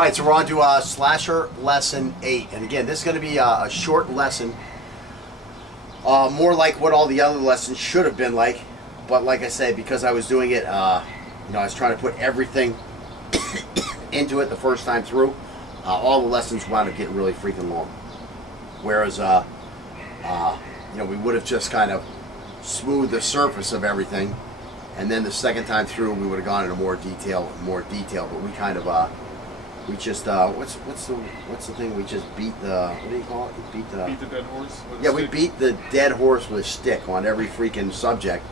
All right, so we're on to Slasher Lesson 8. And again, this is going to be a short lesson. More like what all the other lessons should have been like. But like I said, because I was doing it, I was trying to put everything into it the first time through. All the lessons wound up getting really freaking long. Whereas, we would have just kind of smoothed the surface of everything. And then the second time through, we would have gone into more detail. But we kind of, we just, what's the thing? We just beat the, what do you call it? Beat the dead horse with a stick. stick. We beat the dead horse with a stick on every freaking subject,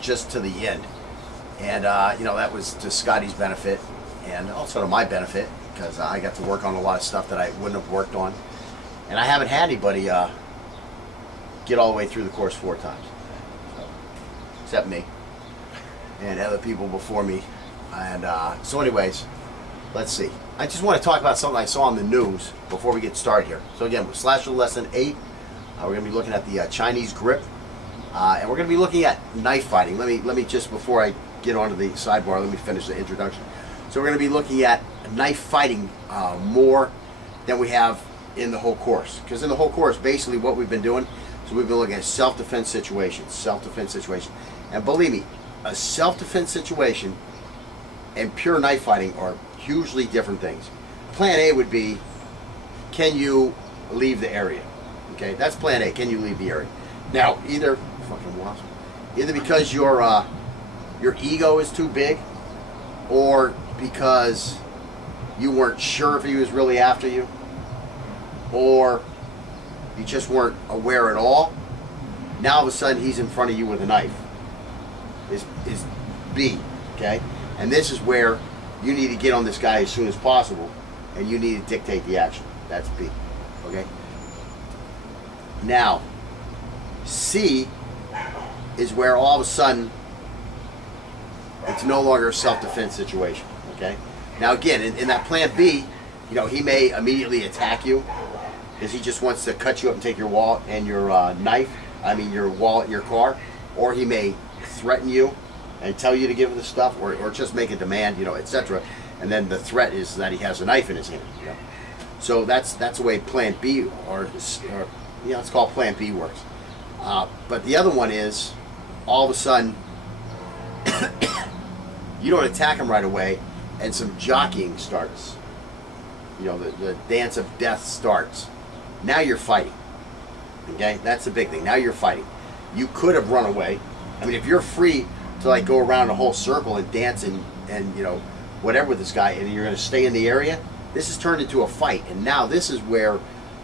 just to the end. And, that was to Scotty's benefit and also to my benefit, because I got to work on a lot of stuff that I wouldn't have worked on. And I haven't had anybody get all the way through the course 4 times. Except me and other people before me. And so anyways, let's see. I just want to talk about something I saw on the news before we get started here. So again, with Slasher Lesson 8, we're going to be looking at the Chinese grip. And we're going to be looking at knife fighting. Let me just, before I get onto the sidebar, let me finish the introduction. So we're going to be looking at knife fighting more than we have in the whole course. Because in the whole course, basically what we've been doing, so we've been looking at self-defense situations. And believe me, a self-defense situation and pure knife fighting are hugely different things. Plan A would be, can you leave the area? Okay, that's plan A. Can you leave the area? Now, either because your ego is too big, or because you weren't sure if he was really after you, or you just weren't aware at all. Now all of a sudden he's in front of you with a knife. Is B, okay? And this is where you need to get on this guy as soon as possible, and you need to dictate the action. That's B, okay? Now, C is where all of a sudden it's no longer a self-defense situation, okay? Now again, in that plan B, he may immediately attack you because he just wants to cut you up and take your wallet and your your wallet and your car, or he may threaten you and tell you to give him the stuff, or just make a demand, etc. And then the threat is that he has a knife in his hand. So that's the way plan B, let's call it plan B works. But the other one is, all of a sudden, you don't attack him right away, and some jockeying starts. The dance of death starts. Now you're fighting. Okay, that's the big thing. Now you're fighting. You could have run away. I mean, if you're free to go around a whole circle and dance and whatever with this guy, and you're going to stay in the area, this has turned into a fight. And now this is where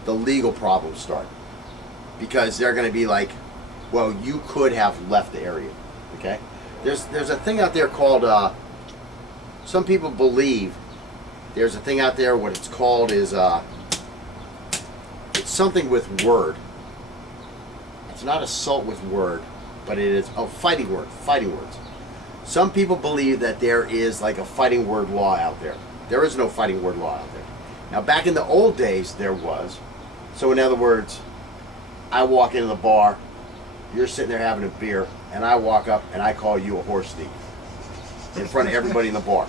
the legal problems start, because they're going to be like, well, you could have left the area. Okay, there's a thing out there called, some people believe there's a thing out there, what it's called is it's something with word. It's not assault with word, but it is fighting words. Some people believe that there is like a fighting word law out there. There is no fighting word law out there. Now, back in the old days, there was. So in other words, I walk into the bar, you're sitting there having a beer, and I walk up and I call you a horse thief in front of everybody in the bar.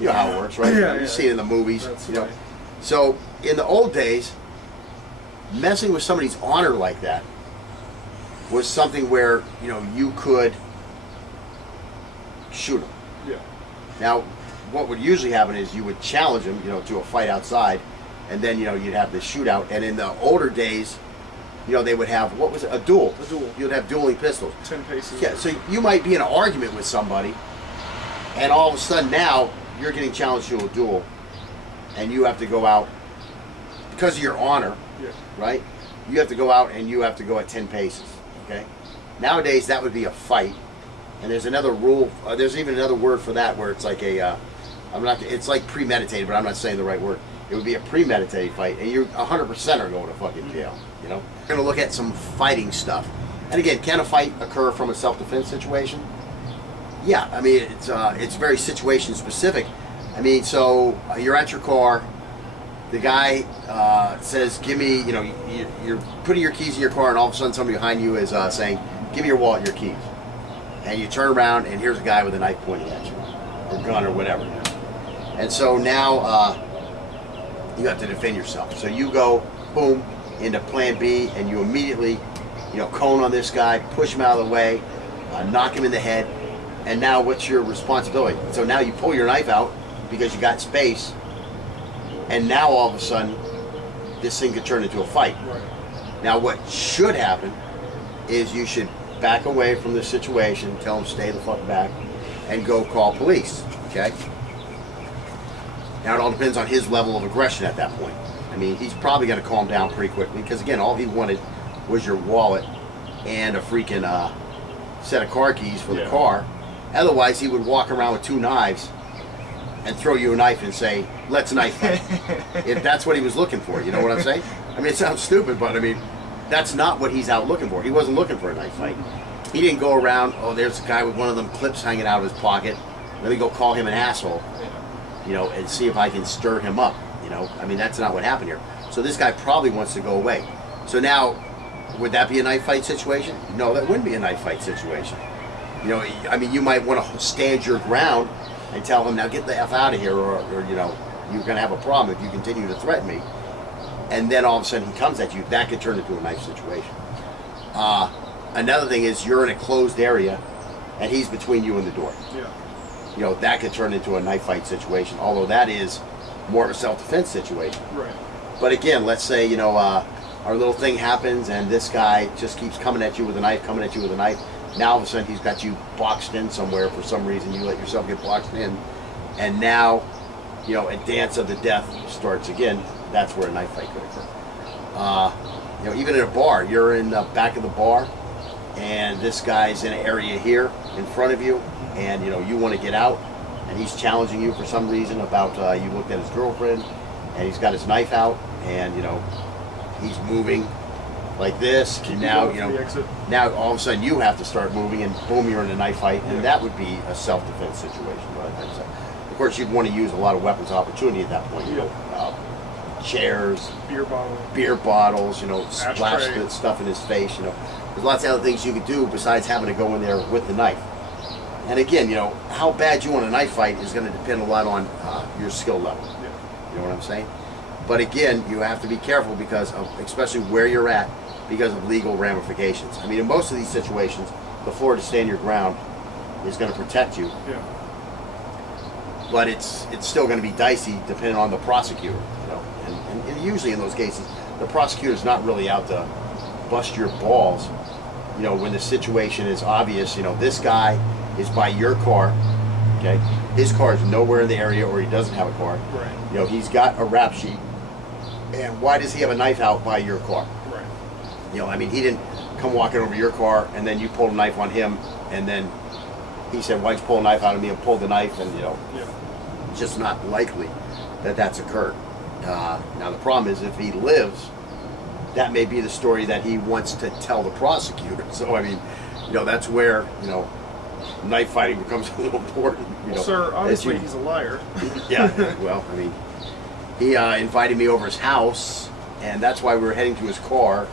You know how it works, right? Yeah, you see it in the movies. That's right. So in the old days, messing with somebody's honor like that was something where you could shoot them. Yeah. Now, what would usually happen is you would challenge them, to a fight outside, and then you'd have this shootout. And in the older days, they would have, what was it? A duel. A duel. You'd have dueling pistols. 10 paces. Yeah. So you might be in an argument with somebody, and all of a sudden now you're getting challenged to a duel, and you have to go out because of your honor. Yeah. Right? You have to go out and you have to go at 10 paces. Okay? Nowadays that would be a fight, and there's another rule. There's even another word for that where it's like a, it's like premeditated, but I'm not saying the right word. It would be a premeditated fight, and you 100% are going to fucking jail. We're going to look at some fighting stuff. And again, can a fight occur from a self-defense situation? Yeah, I mean, it's very situation specific. I mean, so you're at your car, the guy says, give me, you're putting your keys in your car, and all of a sudden somebody behind you is saying, give me your wallet and your keys. And you turn around, and here's a guy with a knife pointing at you, or gun, or whatever. And so now you have to defend yourself. So you go, boom, into plan B, and you immediately, cone on this guy, push him out of the way, knock him in the head, and now what's your responsibility? So now you pull your knife out because you got space, and now all of a sudden, this thing could turn into a fight. Right. Now what should happen is you should back away from the situation, tell him stay the fuck back, and go call police, okay? Now it all depends on his level of aggression at that point. I mean, he's probably going to calm down pretty quickly because, again, all he wanted was your wallet and a freaking set of car keys for the car. Otherwise, he would walk around with 2 knives and throw you a knife and say, let's knife fight. If that's what he was looking for, you know what I'm saying? I mean, it sounds stupid, but I mean, that's not what he's out looking for. He wasn't looking for a knife fight. He didn't go around, oh, there's a guy with one of them clips hanging out of his pocket. Let me go call him an asshole, and see if I can stir him up. I mean, that's not what happened here. So this guy probably wants to go away. So now, would that be a knife fight situation? No, that wouldn't be a knife fight situation. I mean, you might want to stand your ground and tell him, now get the F out of here, or you're going to have a problem if you continue to threaten me. And then all of a sudden he comes at you. That could turn into a knife situation. Another thing is you're in a closed area and he's between you and the door. Yeah. That could turn into a knife fight situation, although that is more of a self-defense situation. Right. But again, let's say, our little thing happens and this guy just keeps coming at you with a knife, Now all of a sudden he's got you boxed in somewhere for some reason. You let yourself get boxed in. And now, a dance of the death starts again. That's where a knife fight could occur. Even in a bar, you're in the back of the bar and this guy's in an area here in front of you and, you want to get out. And he's challenging you for some reason about you looked at his girlfriend and he's got his knife out and he's moving like this and now now all of a sudden you have to start moving and boom, you're in a knife fight, and that would be a self-defense situation. Of course you'd want to use a lot of weapons of opportunity at that point. Chairs, beer bottles, splash the stuff in his face. There's lots of other things you could do besides having to go in there with the knife. And again, how bad you want a knife fight is going to depend a lot on your skill level. You know what I'm saying? But again, you have to be careful because of, especially where you're at, because of legal ramifications. I mean, in most of these situations, the floor to stand your ground is going to protect you. Yeah. But it's still going to be dicey depending on the prosecutor. And usually in those cases, the prosecutor's not really out to bust your balls. When the situation is obvious, this guy is by your car, okay? His car is nowhere in the area, or he doesn't have a car. Right. He's got a rap sheet. And why does he have a knife out by your car? Right. I mean, he didn't come walking over your car and then you pulled a knife on him and then he said, why'd you pull a knife out of me, and pulled the knife, and it's just not likely that that's occurred. Now the problem is if he lives, that may be the story that he wants to tell the prosecutor. So I mean, that's where, knife fighting becomes a little important. Well, sir, obviously he's a liar. Yeah, well, I mean, he invited me over his house, and that's why we were heading to his car,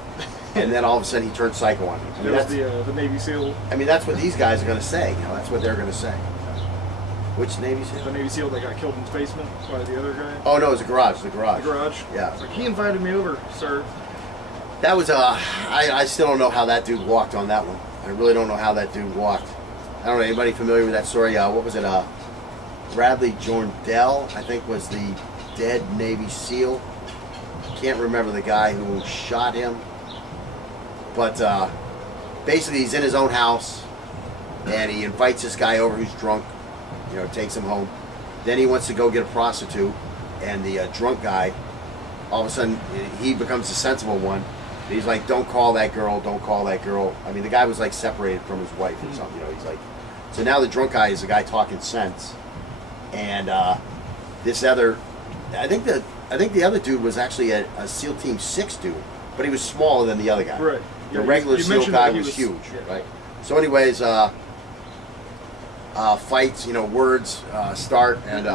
and then all of a sudden he turned psycho on me. I mean, that's the Navy SEAL. I mean, that's what these guys are going to say. That's what they're going to say. Which Navy SEAL? The Navy SEAL that got killed in his basement by the other guy. Oh no, it was the garage. The garage. Yeah. It's like, he invited me over, sir. That was I still don't know how that dude walked on that one. I really don't know how that dude walked. I don't know, anybody familiar with that story? What was it? Bradley Jorndell, I think, was the dead Navy SEAL. Can't remember the guy who shot him. But basically he's in his own house and he invites this guy over who's drunk, takes him home. Then he wants to go get a prostitute, and the drunk guy, all of a sudden, he becomes the sensible one. He's like, don't call that girl, don't call that girl. I mean, the guy was like separated from his wife or something, he's like, so now the drunk guy is the guy talking sense. And this other, I think the other dude was actually a SEAL Team 6 dude, but he was smaller than the other guy. Right. The regular SEAL guy was huge, right? So anyways, fights, words start, and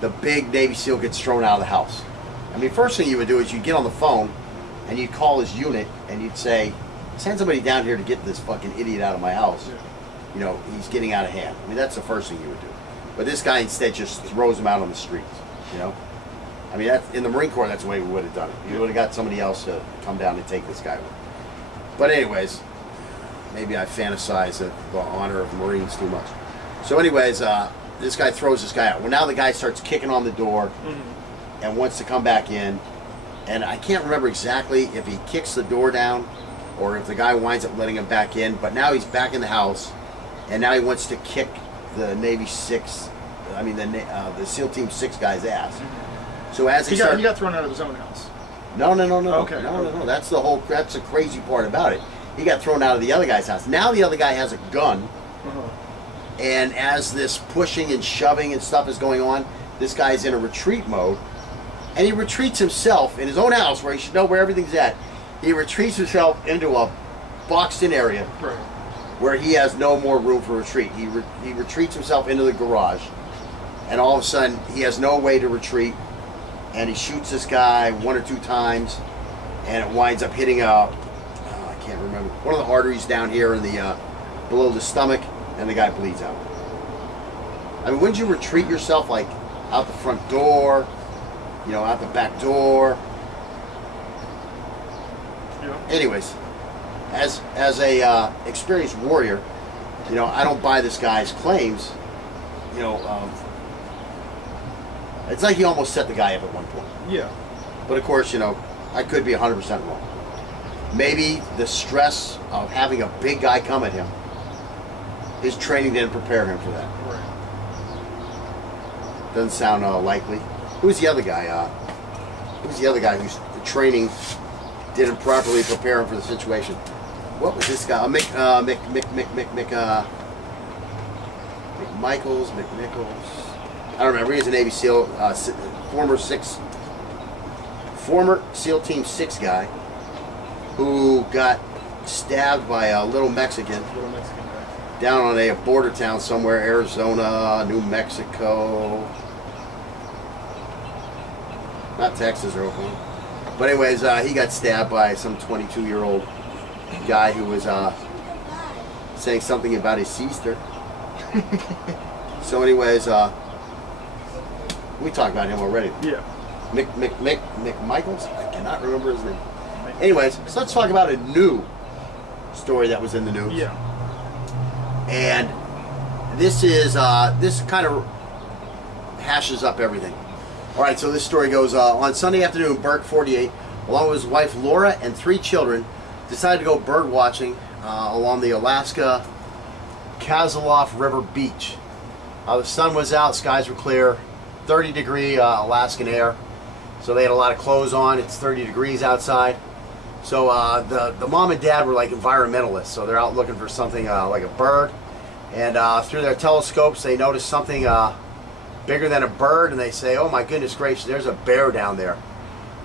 the big Navy SEAL gets thrown out of the house. I mean, first thing you would do is you'd get on the phone and you'd call his unit and you'd say, send somebody down here to get this fucking idiot out of my house. He's getting out of hand. I mean, that's the first thing you would do. But this guy instead just throws him out on the streets, you know? I mean, that's, in the Marine Corps, that's the way we would have done it. You would have got somebody else to come down and take this guy away. But anyways, maybe I fantasize the honor of Marines too much. So anyways, this guy throws this guy out. Well, now the guy starts kicking on the door and wants to come back in. And I can't remember exactly if he kicks the door down or if the guy winds up letting him back in. But now he's back in the house, and now he wants to kick the Navy 6, I mean the SEAL Team 6 guy's ass. So as he got thrown out of his own house. No. Okay. No. That's the crazy part about it. He got thrown out of the other guy's house. Now the other guy has a gun, and as this pushing and shoving and stuff is going on, this guy's in a retreat mode, and he retreats himself in his own house where he should know where everything's at. He retreats himself into a boxed-in area where he has no more room for retreat. He retreats himself into the garage, and all of a sudden he has no way to retreat, and he shoots this guy 1 or 2 times, and it winds up hitting I can't remember, one of the arteries down here in the below the stomach, and the guy bleeds out. I mean, wouldn't you retreat yourself like out the front door, you know, out the back door? Yeah. Anyways, as a experienced warrior, you know, I don't buy this guy's claims. You know, it's like he almost set the guy up at one point. Yeah. But of course, you know, I could be 100% wrong. Maybe the stress of having a big guy come at him, his training didn't prepare him for that. Right. Doesn't sound likely. Who's the other guy? Who's the other guy whose training didn't properly prepare him for the situation? What was this guy? McMichaels, McNichols. I don't remember. He was a Navy SEAL, former SEAL Team 6 guy who got stabbed by a little Mexican down on a border town somewhere, Arizona, New Mexico, not Texas or Oklahoma. But anyways, he got stabbed by some 22-year-old guy who was saying something about his sister. So anyways, we talked about him already. Yeah. McMichaels? I cannot remember his name. Anyways, so let's talk about a new story that was in the news. Yeah. And this is this kind of hashes up everything. All right, so this story goes on Sunday afternoon. Burke, 48, along with his wife Laura and 3 children, decided to go bird watching along the Alaska Kazaloff River beach. The sun was out, skies were clear, 30-degree Alaskan air, so they had a lot of clothes on. It's 30 degrees outside. So the mom and dad were like environmentalists, so they're out looking for something like a bird, and through their telescopes they noticed something bigger than a bird, and they say, oh my goodness gracious, there's a bear down there.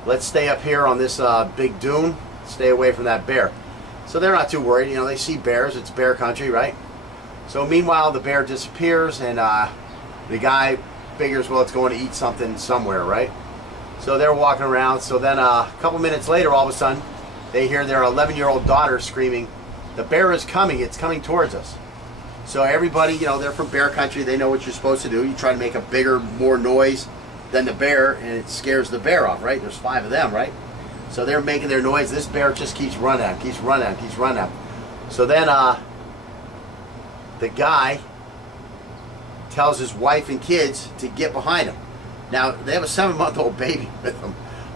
Let's stay up here on this big dune, stay away from that bear. So they're not too worried, you know, they see bears, it's bear country, right? So meanwhile the bear disappears, and the guy figures, well, it's going to eat something somewhere, right? So they're walking around. So then a couple minutes later, all of a sudden they hear their 11-year-old daughter screaming, the bear is coming, it's coming towards us. So everybody, you know, they're from bear country, they know what you're supposed to do. You try to make a bigger, more noise than the bear, and it scares the bear off, right? There's 5 of them, right? So they're making their noise. This bear just keeps running out, keeps running out, keeps running out. So then the guy tells his wife and kids to get behind him. Now, they have a 7-month-old baby with them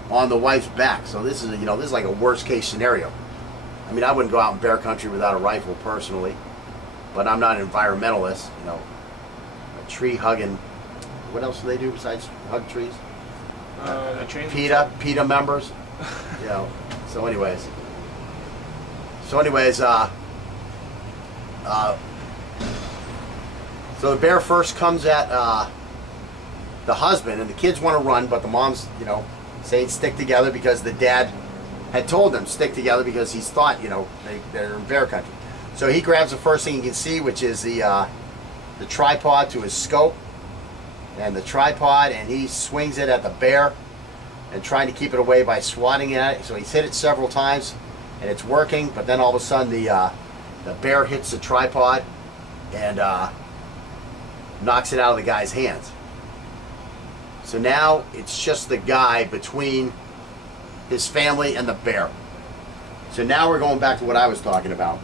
on the wife's back. So this is, you know, this is like a worst-case scenario. I mean, I wouldn't go out in bear country without a rifle personally, but I'm not an environmentalist, you know. A tree hugging. What else do they do besides hug trees? PETA members. You know. So anyways, so the bear first comes at the husband, and the kids want to run, but the mom's, you know, saying stick together because the dad had told them stick together because he's thought, you know, they're in bear country. So he grabs the first thing he can see, which is the tripod to his scope, and the tripod, and he swings it at the bear and trying to keep it away by swatting at it. So he's hit it several times and it's working, but then all of a sudden the bear hits the tripod, and knocks it out of the guy's hands. So now it's just the guy between his family and the bear. So now we're going back to what I was talking about.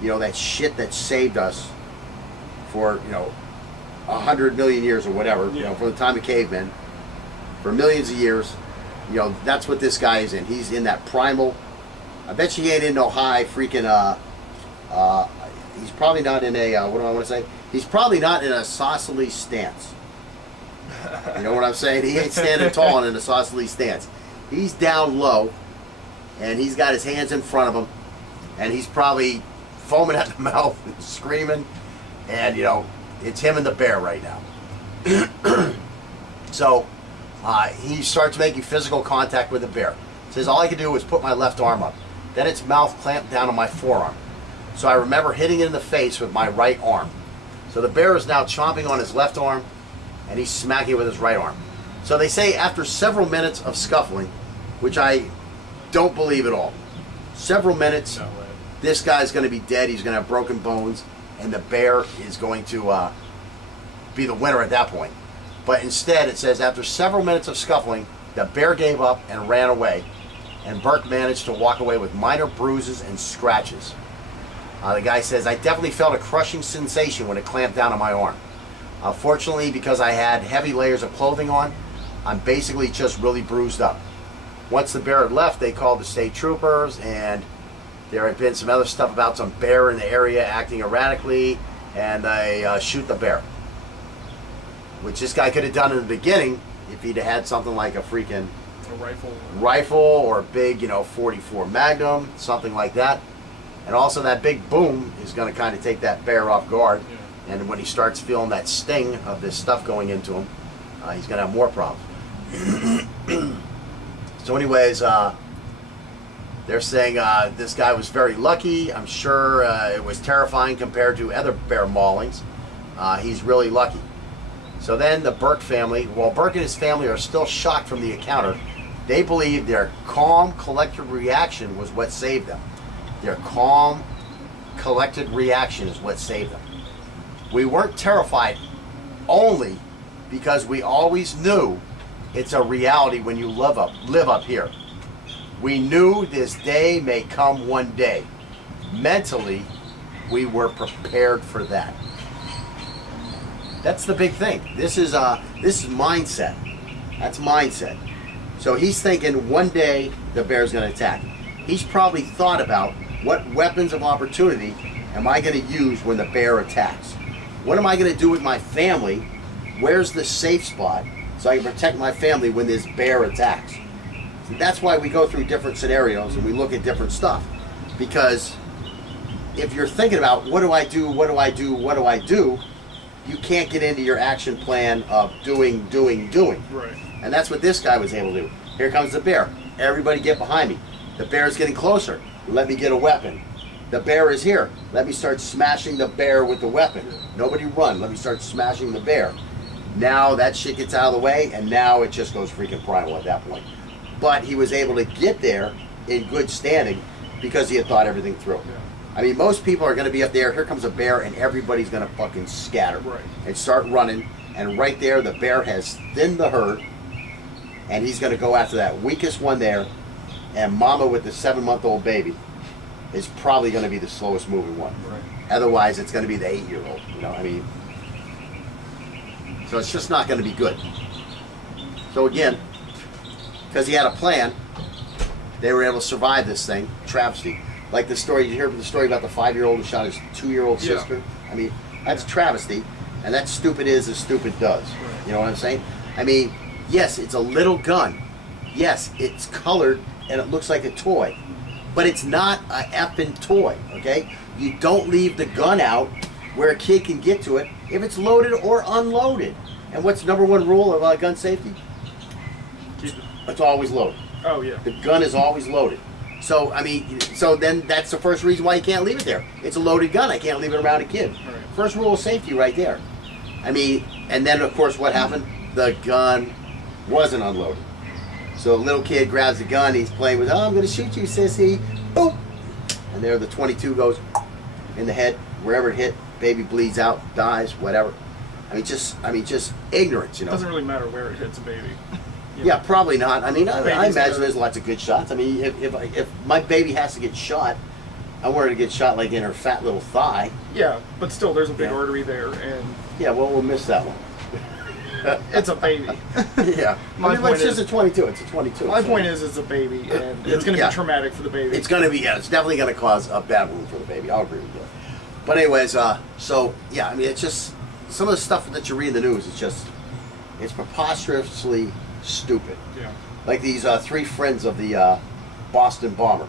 You know, that shit that saved us for, 100 million years or whatever, from the time of cavemen, for millions of years. That's what this guy is in. He's in that primal. I bet you he ain't in no high freaking, he's probably not in a, what do I want to say? He's probably not in a isosceles stance. You know what I'm saying? He ain't standing tall in an isosceles stance. He's down low, and he's got his hands in front of him, and he's probably foaming at the mouth and screaming, and, it's him and the bear right now. So, he starts making physical contact with the bear. Says, all I could do was put my left arm up. Then its mouth clamped down on my forearm. So I remember hitting it in the face with my right arm. So the bear is now chomping on his left arm, and he's smacking it with his right arm. So they say after several minutes of scuffling, which I don't believe at all, several minutes, this guy's going to be dead. He's going to have broken bones, and the bear is going to be the winner at that point. But instead, it says after several minutes of scuffling, the bear gave up and ran away, and Burke managed to walk away with minor bruises and scratches. The guy says, I definitely felt a crushing sensation when it clamped down on my arm. Fortunately, because I had heavy layers of clothing on, I'm basically just really bruised up. Once the bear had left, they called the state troopers, and there had been some other stuff about some bear in the area acting erratically, and they shoot the bear. Which this guy could have done in the beginning if he'd had something like a freaking rifle or a big, 44 Magnum, something like that. And also that big boom is going to kind of take that bear off guard. Yeah. And when he starts feeling that sting of this stuff going into him, he's going to have more problems. So anyways, they're saying this guy was very lucky. I'm sure it was terrifying compared to other bear maulings. He's really lucky. So then the Burke family, while Burke and his family are still shocked from the encounter, they believe their calm, collected reaction was what saved them. Their calm, collected reaction is what saved them. We weren't terrified only because we always knew it's a reality when you live up here. We knew this day may come one day. Mentally, we were prepared for that. That's the big thing. This is mindset. That's mindset. So he's thinking one day the bear's going to attack. He's probably thought about what weapons of opportunity am I going to use when the bear attacks? What am I going to do with my family? Where's the safe spot so I can protect my family when this bear attacks? So that's why we go through different scenarios and we look at different stuff. Because if you're thinking about what do I do, what do I do, what do I do, you can't get into your action plan of doing. Right. And that's what this guy was able to do. Here comes the bear. Everybody get behind me. The bear is getting closer. Let me get a weapon. The bear is here. Let me start smashing the bear with the weapon. Nobody run. Let me start smashing the bear. Now that shit gets out of the way, and now it just goes freaking primal at that point. But he was able to get there in good standing because he had thought everything through. Yeah. I mean, most people are going to be up there. Here comes a bear, and everybody's going to fucking scatter and start running. And right there, the bear has thinned the herd, and he's going to go after that weakest one there. And mama with the 7-month-old baby is probably going to be the slowest moving one. Right. Otherwise, it's going to be the 8-year-old. So it's just not going to be good. So again, because he had a plan, they were able to survive this thing. Travesty. Like the story, you hear the story about the 5-year-old who shot his 2-year-old sister? I mean, that's travesty. And that's stupid is as stupid does. Right. You know what I'm saying? I mean, yes, it's a little gun. Yes, it's colored and it looks like a toy. But it's not a effing toy, okay? You don't leave the gun out where a kid can get to it if it's loaded or unloaded. And what's the #1 rule of gun safety? It's always loaded. Oh, yeah. The gun is always loaded. So, I mean, so then that's the first reason why you can't leave it there. It's a loaded gun. I can't leave it around a kid. Right. First rule of safety right there. I mean, and then, of course, what happened? The gun wasn't unloaded. So a little kid grabs the gun. He's playing with, oh, I'm going to shoot you, sissy. Boop. And there the .22 goes in the head. Wherever it hit, baby bleeds out, dies, whatever. I mean, just ignorance, you It know. doesn't really matter where it hits a baby. You Yeah, know? probably not. I mean, I Babies imagine are- there's lots of good shots. I mean, if my baby has to get shot, I want her to get shot like in her fat little thigh. Yeah, but still, there's a big Yeah. artery there, and Yeah, well, we'll miss that one. it's a baby. Yeah, My I mean, but it's point just a 22. It's a 22. My so point is, it's a baby, and it's going to Yeah. be traumatic for the baby. it's going to be. Yeah, it's definitely going to cause a bad wound for the baby. I'll agree with you. But anyways, so yeah, I mean, it's just some of the stuff that you read in the news. It's preposterously stupid. Yeah. Like these 3 friends of the Boston bomber.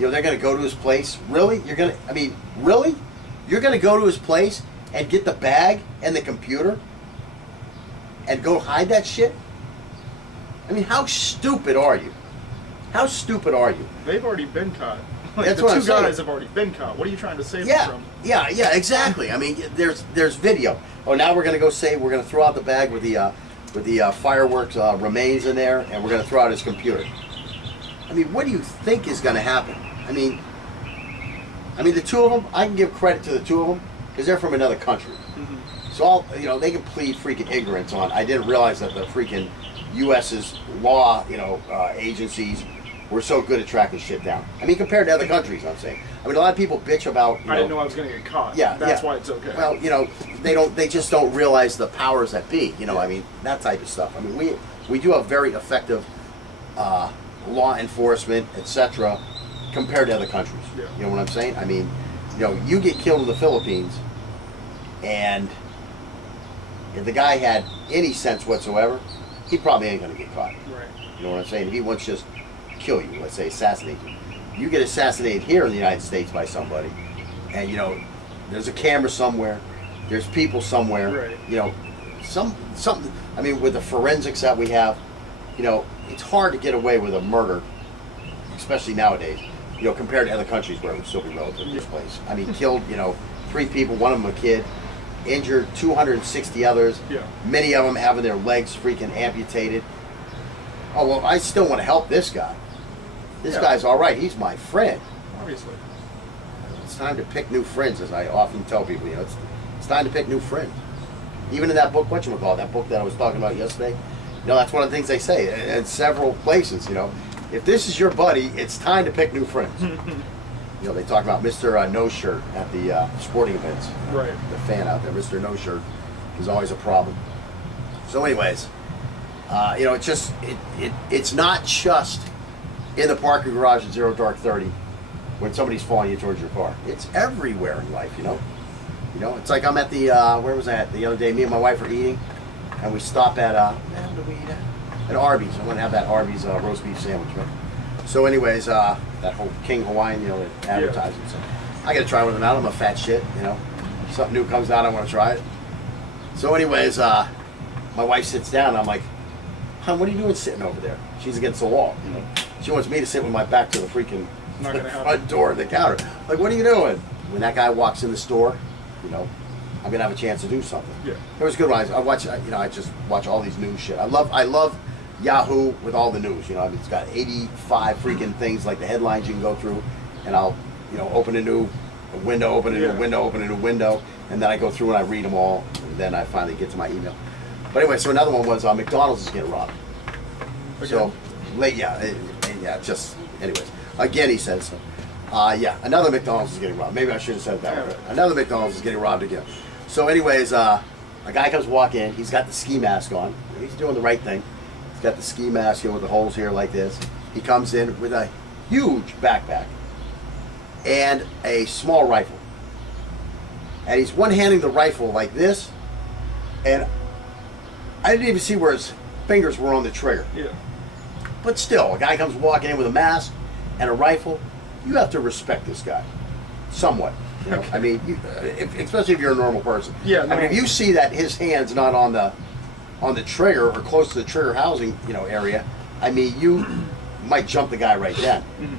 You know, they're going to go to his place. Really? Really? You're going to go to his place and get the bag and the computer and go hide that shit? I mean, how stupid are you? How stupid are you? They've already been caught. Like, That's the what I'm two saying. guys have already been caught. What are you trying to save Yeah, them from? yeah, exactly. I mean, there's video. Oh, now we're going to go say we're going to throw out the bag with the fireworks remains in there, and we're going to throw out his computer. I mean, what do you think is going to happen? I mean, the two of them, I can give credit to the two of them because they're from another country. Mm-hmm. So they can plead freaking ignorance on. I didn't realize that the freaking U.S.'s law, agencies were so good at tracking shit down. I mean, compared to other countries, I'm saying. I mean, a lot of people bitch about. I didn't know I was going to get caught. Yeah, That's yeah. why it's okay. Well, they just don't realize the powers that be. I mean, that type of stuff. I mean, we do have very effective law enforcement, etc., compared to other countries. Yeah. You know what I'm saying? I mean, you get killed in the Philippines, and if the guy had any sense whatsoever, he probably ain't gonna get caught. Right. You know what I'm saying? If he wants to just kill you, let's say assassinate you, you get assassinated here in the United States by somebody, and there's a camera somewhere, there's people somewhere. Right. Something. I mean, with the forensics that we have, it's hard to get away with a murder, especially nowadays. Compared to other countries where it would still be relatively displaced. I mean, killed 3 people, one of them a kid, injured 260 others. Yeah. Many of them having their legs freaking amputated. Oh well, I still want to help this guy. This Yeah. guy's all right. He's my friend. Obviously. It's time to pick new friends, as I often tell people. It's time to pick new friends. Even in that book, that book that I was talking about yesterday. That's one of the things they say in several places. If this is your buddy, it's time to pick new friends. They talk about Mr. No Shirt at the sporting events. Right. The fan out there, Mr. No Shirt, is always a problem. So, anyways, it's not just in the parking garage at 0 dark 30 when somebody's following you towards your car. It's everywhere in life. It's like I'm at the where was I at the other day? Me and my wife are eating, and we stop at at Arby's. I want to have that Arby's roast beef sandwich, man. So, anyways, that whole King Hawaiian, that advertising. So, I got to try one of them out. I'm a fat shit, Something new comes out, I want to try it. So, anyways, my wife sits down. And I'm like, "Hon, what are you doing sitting over there?" She's against the wall. She wants me to sit with my back to the freaking Not gonna happen. front door of the counter. Like, what are you doing? When that guy walks in the store, I'm gonna have a chance to do something. Yeah. It was good when I watch. I just watch all these news shit. I love Yahoo with all the news. It's got 85 freaking things like the headlines you can go through, and I'll open a new window, open a new window, open a new window, and then I go through and I read them all, and then I finally get to my email. But anyway, so another one was McDonald's is getting robbed. Again? So late, just anyways. Again, he says so. Another McDonald's is getting robbed. Maybe I should have said it that way. Another McDonald's is getting robbed again. So anyways, a guy comes walking in. He's got the ski mask on. He's doing the right thing. He's got the ski mask with the holes here like this. He comes in with a huge backpack and a small rifle. And he's one-handing the rifle like this. And I didn't even see where his fingers were on the trigger. Yeah. But still, a guy comes walking in with a mask and a rifle. You have to respect this guy, somewhat. I mean, especially if you're a normal person. Yeah. I mean, if you see that his hand's not on the trigger or close to the trigger housing, area, I mean, you might jump the guy right then. Mm-hmm.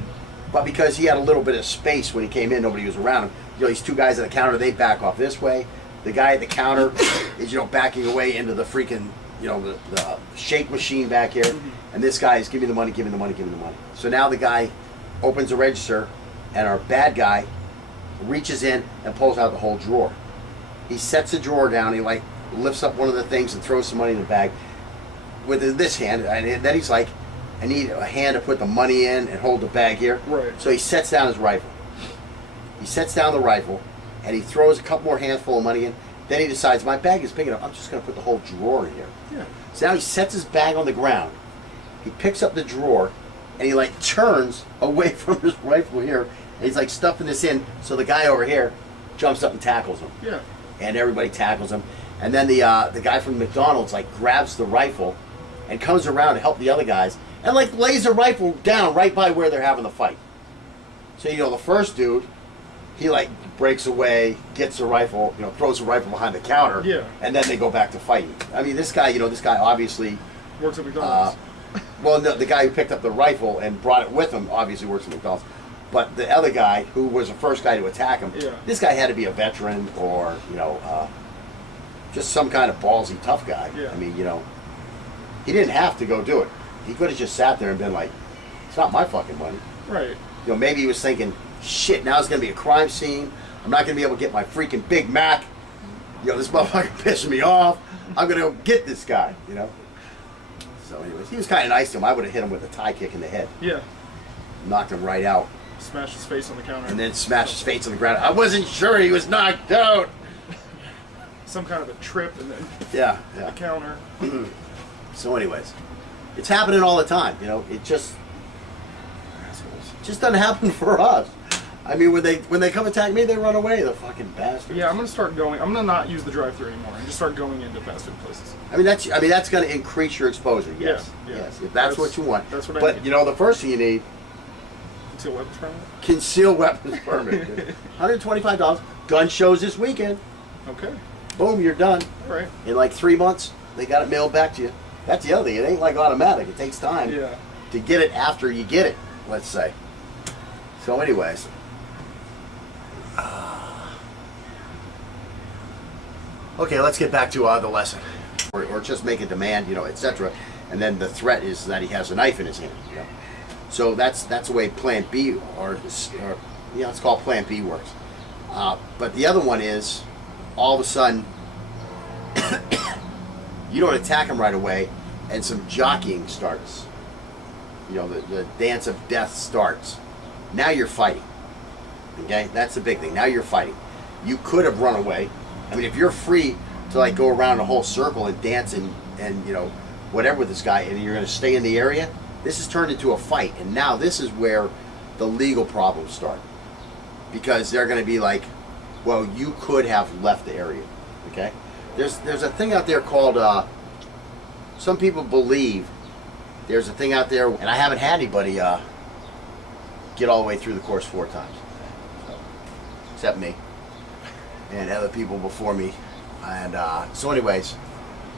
But because he had a little bit of space when he came in, nobody was around him. These 2 guys at the counter, they back off this way. The guy at the counter is, backing away into the freaking, the shake machine back here. Mm-hmm. And this guy is, give me the money, give me the money, give me the money. So now the guy opens the register, and our bad guy reaches in and pulls out the whole drawer. He sets the drawer down. He lifts up one of the things and throws some money in the bag with this hand, and then he's like, I need a hand to put the money in and hold the bag here. Right. So he sets down his rifle. He sets down the rifle, and he throws a couple more handful of money in. Then he decides, my bag is big enough, I'm just going to put the whole drawer in here. Yeah. So now he sets his bag on the ground. He picks up the drawer, and he like turns away from his rifle here, and he's like stuffing this in, so the guy over here jumps up and tackles him. Yeah. And everybody tackles him. And then the guy from McDonald's like grabs the rifle and comes around to help the other guys and like lays the rifle down right by where they're having the fight. So you know the first dude, he like breaks away, gets the rifle, you know, throws the rifle behind the counter, Yeah. and then they go back to fighting. I mean, this guy obviously Works at McDonald's. well, no, the guy who picked up the rifle and brought it with him obviously works at McDonald's. But the other guy, who was the first guy to attack him, Yeah. this guy had to be a veteran or, you know, just some kind of ballsy tough guy. Yeah. I mean, you know, he didn't have to go do it. He could have just sat there and been like, it's not my fucking money. Right. You know, maybe he was thinking, shit, now it's going to be a crime scene. I'm not going to be able to get my freaking Big Mac. You know, this motherfucker pissing me off. I'm going to go get this guy, you know. So anyways, he was kind of nice to him. I would have hit him with a tie kick in the head. Yeah. Knocked him right out. Smashed his face on the counter. And then smashed his face on the ground. I wasn't sure he was knocked out. Some kind of a trip and then Yeah, the yeah. counter. So anyways, it's happening all the time. You know, it just doesn't happen for us. I mean, when they come attack me, they run away. The fucking bastards. Yeah, I'm gonna start going. I'm gonna not use the drive-thru anymore and just start going into fast food places. I mean, that's going to increase your exposure. Yes, Yeah, yeah. yes. If that's what you want. That's what I But need. you know, the first thing you need, Concealed weapons permit. concealed weapons permit. $125. Gun shows this weekend. Okay. Boom, you're done. All right. In like 3 months, they got it mailed back to you. That's the other thing. It ain't like automatic. It takes time Yeah. to get it after you get it, let's say. So anyways. Okay, let's get back to the lesson. Or just make a demand, you know, etc. And then the threat is that he has a knife in his hand, you know. So that's the way Plan B, or you know, it's called Plan B works. But the other one is, all of a sudden, you don't attack him right away, and some jockeying starts. You know, the dance of death starts. Now you're fighting. Okay, that's the big thing. Now you're fighting. You could have run away. I mean, if you're free to like go around a whole circle and dance and you know whatever with this guy, and you're going to stay in the area, this has turned into a fight, and now this is where the legal problems start, because they're going to be like, well, you could have left the area. Okay, there's a thing out there called some people believe there's a thing out there, and I haven't had anybody get all the way through the course 4 times, except me and other people before me. And so anyways,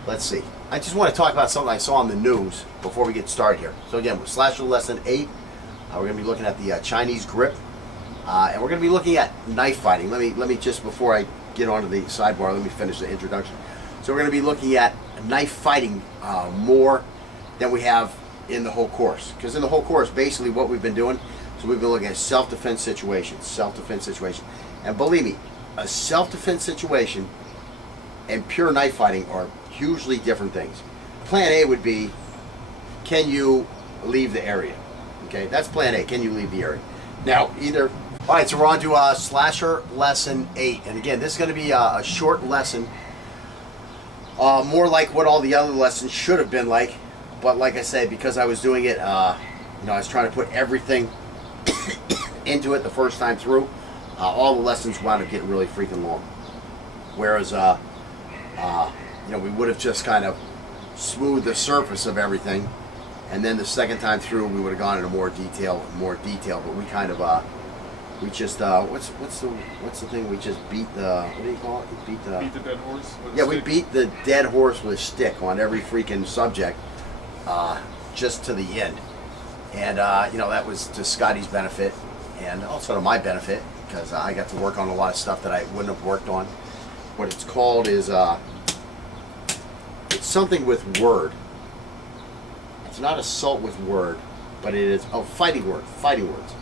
let's see. I just want to talk about something I saw on the news before we get started here. So again, with Slasher Lesson 8, we're going to be looking at the Chinese grip, and we're going to be looking at knife fighting. Let me just, before I get onto the sidebar, let me finish the introduction. So we're going to be looking at knife fighting more than we have in the whole course. Because in the whole course, basically what we've been doing, so we've been looking at self-defense situations. And believe me, a self-defense situation and pure knife fighting are hugely different things. Plan A would be, can you leave the area? Okay, that's plan A, can you leave the area? Now, either, all right, so we're on to Slasher Lesson 8. And again, this is going to be a short lesson, more like what all the other lessons should have been like. But like I said, because I was doing it, you know, I was trying to put everything into it the first time through, all the lessons wound up getting really freaking long. Whereas, you know, we would have just kind of smoothed the surface of everything, and then the second time through we would have gone into more detail. But we kind of, we just, what's the thing? We just beat the, what do you call it? Beat the dead horse. With a Yeah, we stick. beat the dead horse with a stick on every freaking subject, just to the end. And you know, that was to Scotty's benefit, and also to my benefit, because I got to work on a lot of stuff that I wouldn't have worked on. What it's called is, it's something with word. It's not assault with word, but it is, oh, fighting words.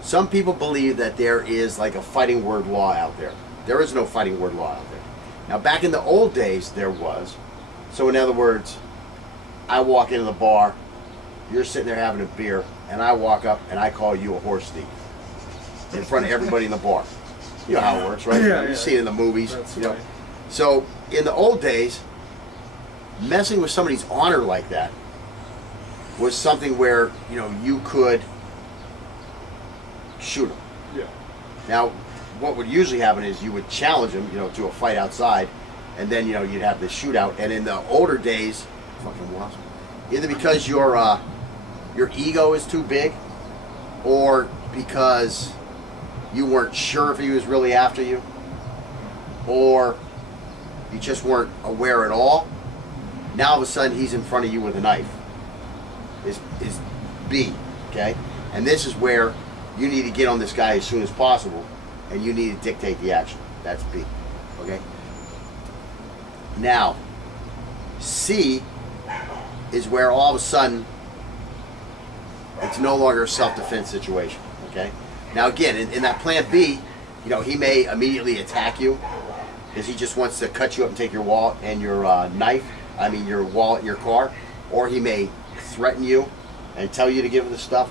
Some people believe that there is like a fighting word law out there. There is no fighting word law out there. Now, back in the old days, there was. So, in other words, I walk into the bar, you're sitting there having a beer, and I walk up and I call you a horse thief in front of everybody in the bar. You know how it works, right? Yeah, You see it in the movies. That's you know. right. So, in the old days, messing with somebody's honor like that was something where, you know, you could shoot them. Yeah. Now, what would usually happen is you would challenge them, you know, to a fight outside, and then, you know, you'd have this shootout. And in the older days, fucking wasp, either because your ego is too big, or because you weren't sure if he was really after you, or you just weren't aware at all. Now all of a sudden he's in front of you with a knife. Is B, okay? And this is where you need to get on this guy as soon as possible, and you need to dictate the action. That's B, okay? Now, C is where all of a sudden it's no longer a self-defense situation, okay? Now again, in that plan B, you know, he may immediately attack you because he just wants to cut you up and take your wallet and your your wallet and your car, or he may threaten you and tell you to give him the stuff.